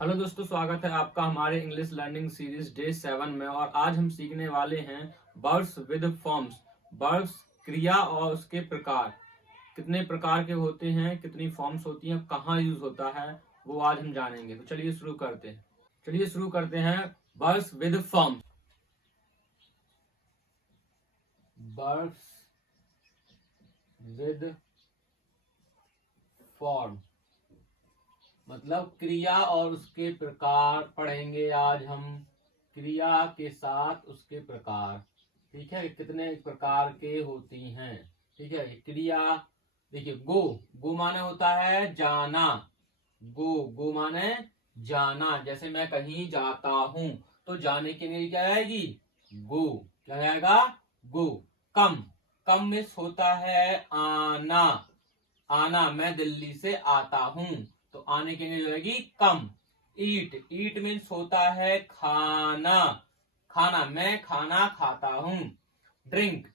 Hello दोस्तों, स्वागत है आपका हमारे इंग्लिश लर्निंग सीरीज डे 7 में। और आज हम सीखने वाले हैं वर्ब्स विद फॉर्म्स। वर्ब्स क्रिया और उसके प्रकार, कितने प्रकार के होते हैं, कितनी फॉर्म्स होती हैं, कहाँ यूज होता है, वो आज हम जानेंगे। तो चलिए शुरू करते हैं verbs with forms. Verbs with form मतलब क्रिया और उसके प्रकार पढ़ेंगे आज हम। क्रिया के साथ उसके प्रकार, ठीक है, कितने प्रकार के होती हैं। ठीक है, क्रिया देखिए, गो गो माने होता है जाना। गो माने जाना। जैसे मैं कहीं जाता हूं तो जाने के लिए क्या आएगी? गो। क्या आएगा? गो। कम कम मिस होता है आना। आना, मैं दिल्ली से आता हूं तो आने के लिए जाएगी कम। ईट मीन्स होता है खाना। खाना, मैं खाना खाता हूं। ड्रिंक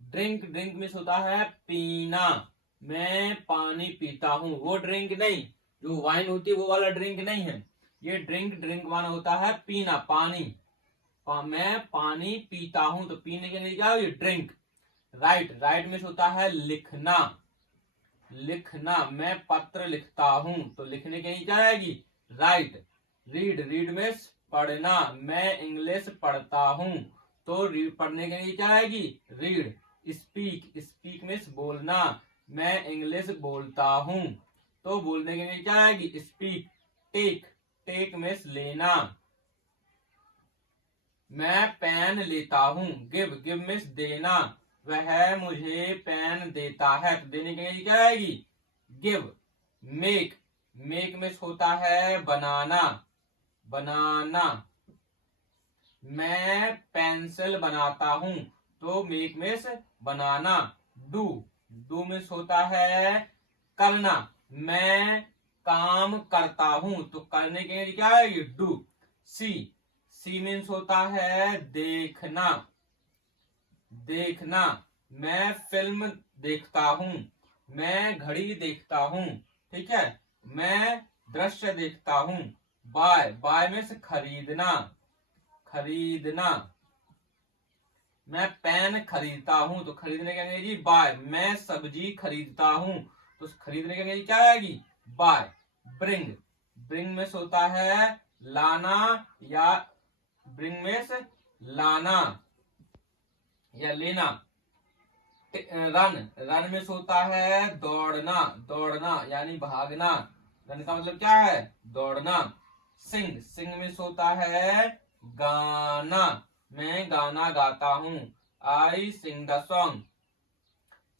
ड्रिंक मीन्स होता है पीना। मैं पानी पीता हूं। वो ड्रिंक नहीं, जो वाइन होती है वो वाला ड्रिंक नहीं है। ये ड्रिंक माना होता है पीना, पानी। मैं पानी पीता हूं तो पीने के लिए क्या है? ड्रिंक। राइट मीन्स होता है लिखना। मैं पत्र लिखता हूं तो लिखने के लिए क्या आएगी? राइट। रीड मीन्स पढ़ना। मैं इंग्लिश पढ़ता हूं तो पढ़ने के लिए क्या आएगी? रीड। स्पीक मीन्स बोलना। मैं इंग्लिश बोलता हूं तो बोलने के लिए क्या आएगी? स्पीक। टेक मीन्स लेना। मैं पेन लेता हूं। गिव मीन्स देना। वह मुझे पेन देता है तो देने के लिए क्या आएगी? गिव। मेक मीन्स होता है बनाना। मैं पेंसिल बनाता हूं तो make means banana. Do means होता है करना। मैं काम करता हूं तो करने के लिए क्या आएगी? डू। सी मीन्स होता है देखना। मैं फिल्म देखता हूं। मैं घड़ी देखता हूं। ठीक है, मैं दृश्य देखता हूं। बाय मीन्स खरीदना। मैं पेन खरीदता हूं तो खरीदने के लिए बाय। मैं सब्जी खरीदता हूं तो खरीदने के लिए क्या आएगी? बाय। ब्रिंग में होता है लाना या लाना या लेना। रन में होता है दौड़ना यानी भागना। रन का मतलब क्या है? दौड़ना। सिंग में होता है गाना। मैं गाना गाता हूं। आई सिंग द सॉन्ग।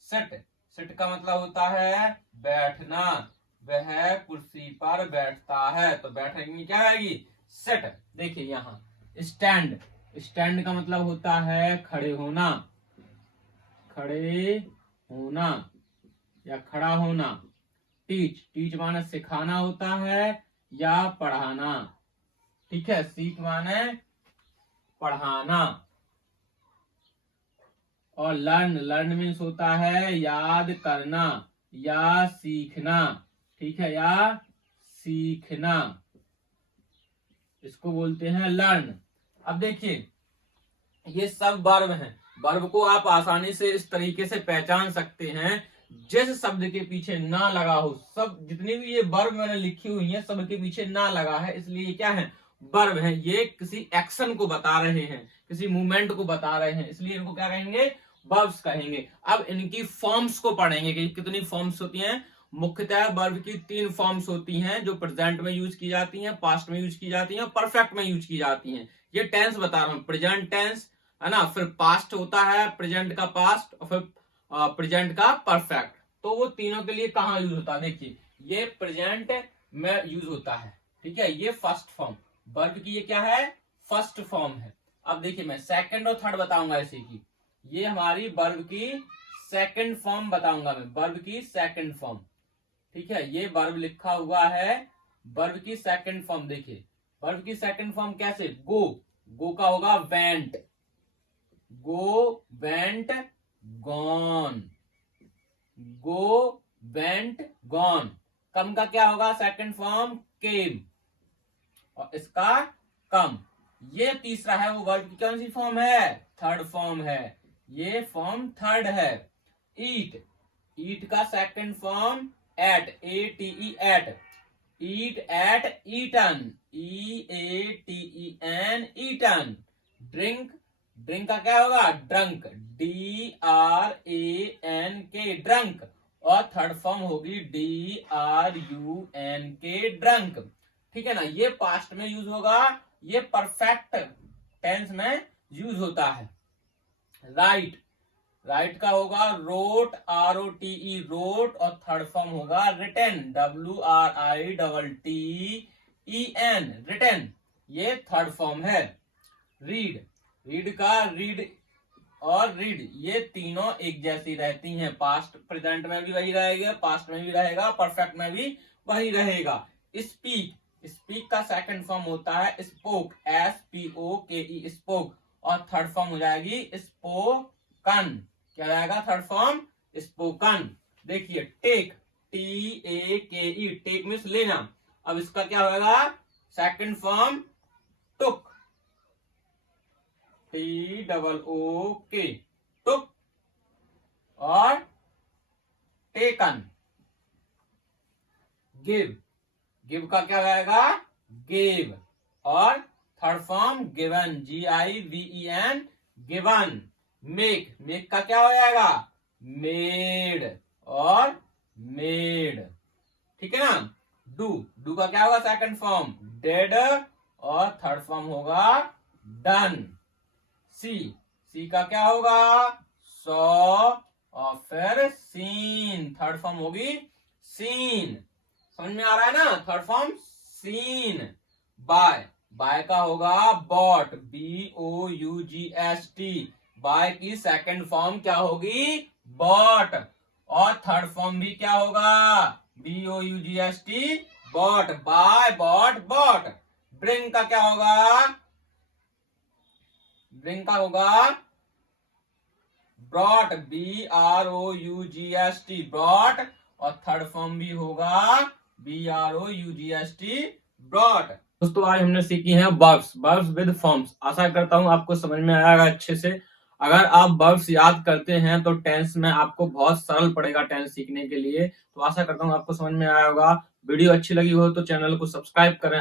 सिट का मतलब होता है बैठना। वह कुर्सी पर बैठता है तो बैठने में क्या आएगी? सिट। देखिए यहाँ स्टैंड का मतलब होता है खड़े होना या खड़ा होना। टीच माने सिखाना होता है या पढ़ाना। ठीक है, सीख माने पढ़ाना। और लर्न मीन्स होता है याद करना या सीखना। ठीक है, या सीखना, इसको बोलते हैं लर्न। अब देखिए, ये सब वर्ब हैं। वर्ब को आप आसानी से इस तरीके से पहचान सकते हैं, जिस शब्द के पीछे ना लगा हो। सब जितनी भी ये वर्ब मैंने लिखी हुई है, सब के पीछे ना लगा है, इसलिए ये क्या है? वर्ब है। ये किसी एक्शन को बता रहे हैं, किसी मूवमेंट को बता रहे हैं, इसलिए इनको क्या कहेंगे? वर्ब्स कहेंगे। अब इनकी फॉर्म्स को पढ़ेंगे कि कितनी फॉर्म्स होती हैं। मुख्यतः वर्ब की 3 फॉर्म्स होती हैं, जो प्रेजेंट में यूज की जाती हैं, पास्ट में यूज की जाती हैं, परफेक्ट में यूज की जाती हैं। ये टेंस बता रहा हूं, प्रेजेंट टेंस है ना, फिर पास्ट होता है, प्रेजेंट का पास्ट, और फिर प्रेजेंट का परफेक्ट। तो वो तीनों के लिए कहाँ यूज होता है? देखिए, ये प्रेजेंट में यूज होता है। ठीक है, ये फर्स्ट फॉर्म वर्ब की, ये क्या है? फर्स्ट फॉर्म है। अब देखिए, मैं सेकंड और थर्ड बताऊंगा ऐसे की। ये हमारी वर्ब की सेकंड फॉर्म बताऊंगा मैं, वर्ब की सेकंड फॉर्म। ठीक है, ये वर्ब लिखा हुआ है, वर्ब की सेकंड फॉर्म। देखिए, वर्ब की सेकंड फॉर्म कैसे? गो का होगा went. Gone. Go went gone. Come का क्या होगा सेकंड फॉर्म? केम। और इसका कम। ये तीसरा है वो वर्ब की कौन सी फॉर्म है? थर्ड फॉर्म है, ये फॉर्म थर्ड है। ईट, ईट का second form ate, ATE ate. Eat ate, eaten, EATEN eaten. Drink, drink का क्या होगा? Drank, DRANK drank. और थर्ड फॉर्म होगी DRUNK ड्रंक। ठीक है ना, ये पास्ट में यूज होगा, ये परफेक्ट टेंस में यूज होता है। राइट, राइट का होगा रोट, ROTE रोट। और थर्ड फॉर्म होगा रिटन, WRITTEN रिटन, ये थर्ड फॉर्म है। रीड, रीड का रीड और रीड, ये तीनों एक जैसी रहती हैं। पास्ट प्रेजेंट में भी वही रहेगा, पास्ट में भी रहेगा, परफेक्ट में भी वही रहेगा। स्पीक, स्पीक का सेकंड फॉर्म होता है स्पोक, SPOKE स्पोक। और थर्ड फॉर्म हो जाएगी स्पोकन। क्या जाएगा थर्ड फॉर्म? स्पोकन। देखिए टेक, TAKE टेक मीन्स लेना। अब इसका क्या होगा? सेकंड फॉर्म टुक, TOOK टुक। और टेकन। गिव, गिव का क्या रहेगा? गिव। और third form given, GIVEN given. Make, make का क्या हो जाएगा? मेड और मेड। ठीक है ना। डू, डू का क्या होगा? Second form did. और थर्ड फॉर्म होगा डन। सी, सी का क्या होगा? सॉ। और फिर सीन, थर्ड फॉर्म होगी सीन। समझ में आ रहा है ना? Third form seen. Buy, buy का होगा बॉट, BOUGST। बाय की सेकंड फॉर्म क्या होगी? बॉट। और थर्ड फॉर्म भी क्या होगा? BOUGST bought, buy bought bought. Bring का क्या होगा? ब्रिंग का होगा ब्रॉट, BROUGST ब्रॉट। और थर्ड फॉर्म भी होगा BROUGST ब्रॉट। दोस्तों आज हमने सीखी हैं वर्ब्स, वर्ब्स विद फॉर्म्स। आशा करता हूं आपको समझ में आएगा अच्छे से। अगर आप वर्ब्स याद करते हैं तो टेंस में आपको बहुत सरल पड़ेगा टेंस सीखने के लिए। तो आशा करता हूं आपको समझ में आया होगा। वीडियो अच्छी लगी हो तो चैनल को सब्सक्राइब करें।